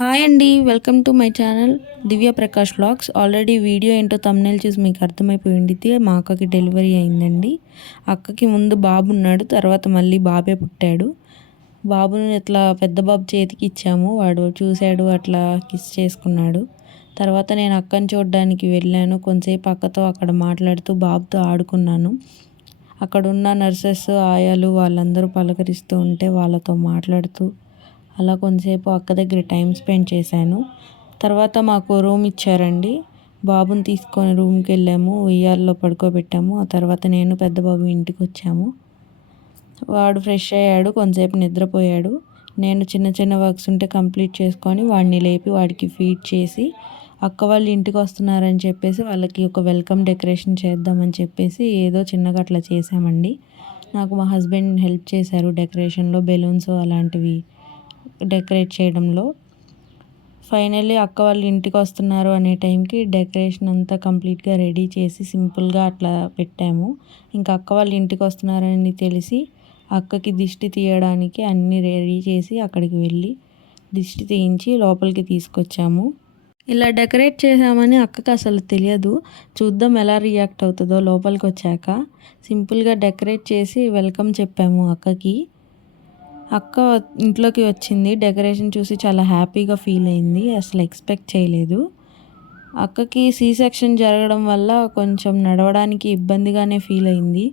Hi అండి. Welcome to my channel Divya Prakash vlogs. Already video ఏంటో thumbnail చూసి మీకు అర్థమైపోయి ఉండిద్ది. మా అక్కకి డెలివరీ అయిందండి. అక్కకి ముందు బాబు ఉన్నాడు. తర్వాత మళ్ళీ బాబే పుట్టాడు. బాబుని ఇట్లా పెద్ద బాబు చేతికి ఇచ్చాము. వాడు చూశాడు, అట్లా కిస్ చేసుకున్నాడు. తర్వాత నేను అక్కని చూడడానికి వెళ్ళాను. కొంతసేపు అక్కతో అక్కడ మాట్లాడుతూ బాబుతో ఆడుకున్నాను. అక్కడున్న నర్సెస్, ఆయాలు వాళ్ళందరూ పలకరిస్తూ ఉంటే వాళ్ళతో మాట్లాడుతూ అలా కొంతసేపు అక్క దగ్గర టైం స్పెండ్ చేశాను. తర్వాత మాకు రూమ్ ఇచ్చారండి. బాబుని తీసుకొని రూమ్కి వెళ్ళాము. ఉయ్యాల్లో పడుకోబెట్టాము. ఆ తర్వాత నేను పెద్ద బాబు ఇంటికి వచ్చాము. వాడు ఫ్రెష్ అయ్యాడు, కొంతసేపు నిద్రపోయాడు. నేను చిన్న చిన్న వర్క్స్ ఉంటే కంప్లీట్ చేసుకొని వాడిని లేపి వాడికి ఫీడ్ చేసి అక్క వాళ్ళు ఇంటికి వస్తున్నారని చెప్పేసి వాళ్ళకి ఒక వెల్కమ్ డెకరేషన్ చేద్దామని చెప్పేసి ఏదో చిన్నగా అట్లా చేసామండి. నాకు మా హస్బెండ్ హెల్ప్ చేశారు డెకరేషన్లో, బెలూన్స్ అలాంటివి డెకరేట్ చేయడంలో. ఫైనల్లీ అక్క వాళ్ళు ఇంటికి వస్తున్నారు అనే టైంకి డెకరేషన్ అంతా కంప్లీట్గా రెడీ చేసి సింపుల్గా అట్లా పెట్టాము. ఇంకా అక్క వాళ్ళు ఇంటికి వస్తున్నారని తెలిసి అక్కకి దిష్టి తీయడానికి అన్నీ రెడీ చేసి అక్కడికి వెళ్ళి దిష్టి తీయించి లోపలికి తీసుకొచ్చాము. ఇలా డెకరేట్ చేసామని అక్కకి అసలు తెలియదు. చూద్దాం ఎలా రియాక్ట్ అవుతుందో లోపలికి వచ్చాక. సింపుల్గా డెకరేట్ చేసి వెల్కమ్ చెప్పాము అక్కకి. అక్క ఇంట్లోకి వచ్చింది. డెకరేషన్ చూసి చాలా హ్యాపీగా ఫీల్ అయింది. అసలు ఎక్స్పెక్ట్ చేయలేదు. అక్కకి సి సెక్షన్ జరగడం వల్ల కొంచెం నడవడానికి ఇబ్బందిగానే ఫీల్ అయింది.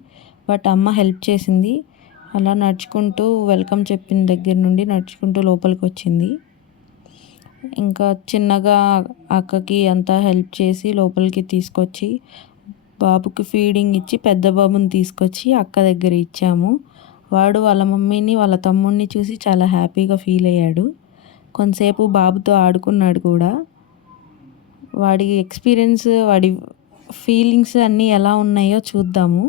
బట్ అమ్మ హెల్ప్ చేసింది. అలా నడుచుకుంటూ వెల్కమ్ చెప్పిన దగ్గర నుండి నడుచుకుంటూ లోపలికి వచ్చింది. ఇంకా చిన్నగా అక్కకి అంతా హెల్ప్ చేసి లోపలికి తీసుకొచ్చి బాబుకి ఫీడింగ్ ఇచ్చి పెద్ద బాబుని తీసుకొచ్చి అక్క దగ్గర ఇచ్చాము. వాడు వాళ్ళ మమ్మీని, వాళ్ళ తమ్ముడిని చూసి చాలా హ్యాపీగా ఫీల్ అయ్యాడు. కొంతసేపు బాబుతో ఆడుకున్నాడు కూడా. వాడి ఎక్స్పీరియన్స్, వాడి ఫీలింగ్స్ అన్నీ ఎలా ఉన్నాయో చూద్దాము.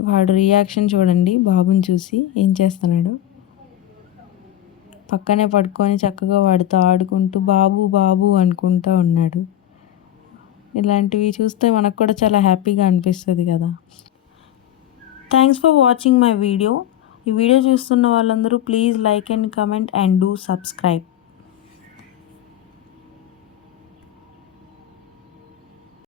వాడు రియాక్షన్ చూడండి. బాబుని చూసి ఏం చేస్తున్నాడు. పక్కనే పడుకొని చక్కగా వాడితో ఆడుకుంటూ బాబు బాబు అనుకుంటూ ఉన్నాడు. ఇలాంటివి చూస్తే మనకు కూడా చాలా హ్యాపీగా అనిపిస్తుంది కదా. Thanks for watching my video. ఈ వీడియో చూస్తున్న వాళ్ళందరూ please like and comment and do subscribe.